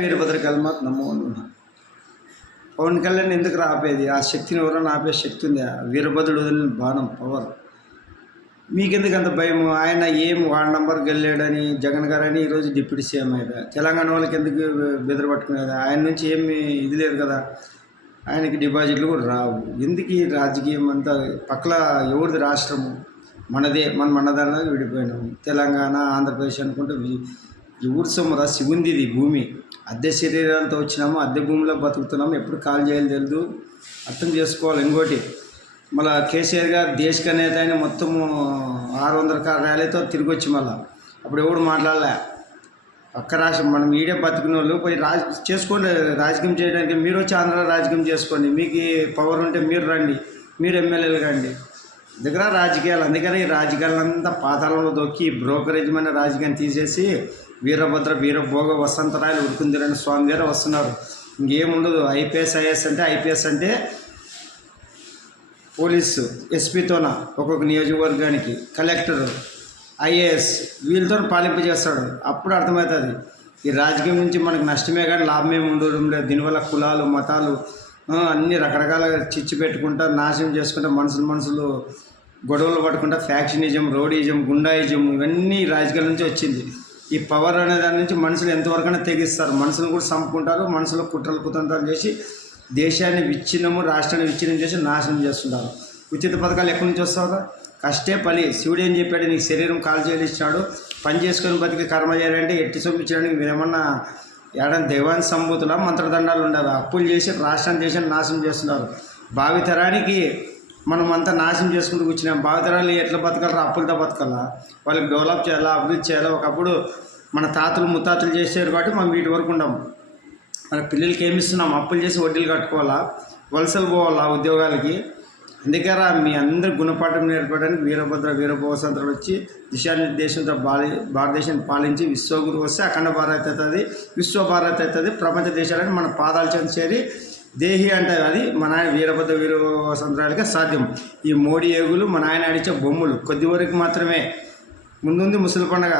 వీరభద్ర కల్మాత్ నమో నమః. పవన్ కళ్యాణ్ ఎందుకు ఆపేది? ఆ శక్తిని ఎవరైనా ఆపే శక్తి ఉంది. వీరభద్రుడు వదిలిన బాణం పవర్. మీకెందుకు అంత భయం? ఆయన ఏం వార్డ్ నెంబర్కి వెళ్ళాడని జగన్ గారని ఈరోజు డిప్యూటీ సీఎం అయ్యారు. తెలంగాణ వాళ్ళకి ఎందుకు బెదరపట్టుకునేది? ఆయన నుంచి ఏమి ఇది లేదు కదా, ఆయనకి డిపాజిట్లు కూడా రావు. ఎందుకు ఈ రాజకీయం అంతా? పక్కల ఎవరిది రాష్ట్రము? మనదే. మనదానిలో విడిపోయినాము. తెలంగాణ ఆంధ్రప్రదేశ్ అనుకుంటే ఎవరి సొమ్మురా? శివుంది ఇది భూమి. అద్దె శరీరంతో వచ్చినాము, అద్దె భూమిలో బతుకుతున్నాము. ఎప్పుడు కాల్ చేయాలి తెలియదు, అర్థం చేసుకోవాలి. ఇంకోటి, మళ్ళీ కేసీఆర్ గారు దేశక నేత అని మొత్తము 600 కార్యాలయాలతో తిరిగి వచ్చి మళ్ళీ అప్పుడు ఎవడు మాట్లాడలే. పక్క రాష్ట్రం మనం ఈడే బతుకున్న వాళ్ళు పోయి చేసుకోండి. రాజకీయం చేయడానికి మీరు వచ్చి ఆంధ్ర రాజకీయం చేసుకోండి. మీకు పవర్ ఉంటే మీరు రండి, మీరు ఎమ్మెల్యేలు రండి. దగ్గర రాజకీయాలు. అందుకని ఈ రాజకీయాలంతా పాతాళంలో దొక్కి బ్రోకరేజ్మైన రాజకీయం తీసేసి వీరభద్ర వీరభోగ వసంతరాయలు ఉరుకుందిరని స్వామి గారు వస్తున్నారు. ఇంకేముండదు. ఐపీఎస్ ఐఏఎస్ అంటే ఐపీఎస్ అంటే పోలీసు ఎస్పీతోన ఒక్కొక్క నియోజకవర్గానికి, కలెక్టర్ ఐఏఎస్ వీళ్ళతో పాలింపజేస్తాడు. అప్పుడు అర్థమవుతుంది ఈ రాజకీయం నుంచి మనకు నష్టమే కానీ లాభమేమి ఉండడం లేదు. దీనివల్ల కులాలు మతాలు అన్నీ రకరకాలుగా చిచ్చు పెట్టుకుంటా నాశనం చేసుకుంటా మనుషులు గొడవలు పట్టుకుంటా ఫ్యాక్షనిజం, రౌడీజం, గుండాయిజం ఇవన్నీ రాజకీయాల నుంచి వచ్చింది. ఈ పవర్ అనే దాని నుంచి మనుషులు ఎంతవరకైనా తెగిస్తారు. మనుషులు కూడా చంపుకుంటారు. మనుషులు కుట్రలు కుతంత్రాలు చేసి దేశాన్ని విచ్ఛిన్నము, రాష్ట్రాన్ని విచ్ఛిన్నం చేసి నాశనం చేస్తుంటారు. ఉచిత పథకాలు ఎక్కడి నుంచి వస్తావురా? కష్టే పని. శివుడు ఏం చెప్పాడు? నీకు శరీరం కాలు చేయించాడు, పని చేసుకొని బతికి కర్మ చేయాలంటే ఎట్టి సొమ్మించడానికి మీరేమన్నా ఏడాది దైవాన్ని సంబూతులా? మంత్రదండాలు ఉండవు. అప్పులు చేసి రాష్ట్రాన్ని దేశాన్ని నాశనం చేస్తున్నారు. భావితరానికి మనం అంతా నాశనం చేసుకుంటూ కూర్చున్నాం. భావితరాలు ఎట్లా బతకాలరా? అప్పులతో బతకాలా? వాళ్ళకి డెవలప్ చేయాలా, అభివృద్ధి చేయాలా? ఒకప్పుడు మన తాతలు ముత్తాతలు చేసారు కాబట్టి మనం వీటి వరకు ఉండాం. మన పిల్లలకి ఏమి ఇస్తున్నాం? అప్పులు చేసి వడ్డీలు కట్టుకోవాలా? వలసలు పోవాలా ఉద్యోగాలకి? అందుకేరా మీ అందరి గుణపాఠం నేర్పడానికి వీరభద్ర వీరభోసంతరుడు వచ్చి దిశానిర్దేశంతో భారతదేశాన్ని పాలించి విశ్వగురు వస్తే అఖండ భారత్ అవుతుంది, విశ్వ భారత్ అవుతుంది. ప్రపంచ దేశాలని మన పాదాల చెంత చేరి దేహి అంటే అది మన ఆయన వీరభద్ర వీరభోసంతరాలకే సాధ్యం. ఈ మోడీ ఏగులు మన ఆయన ఆడిచ్చే బొమ్మలు కొద్ది వరకు మాత్రమే. ముందుంది ముసలి పండగ.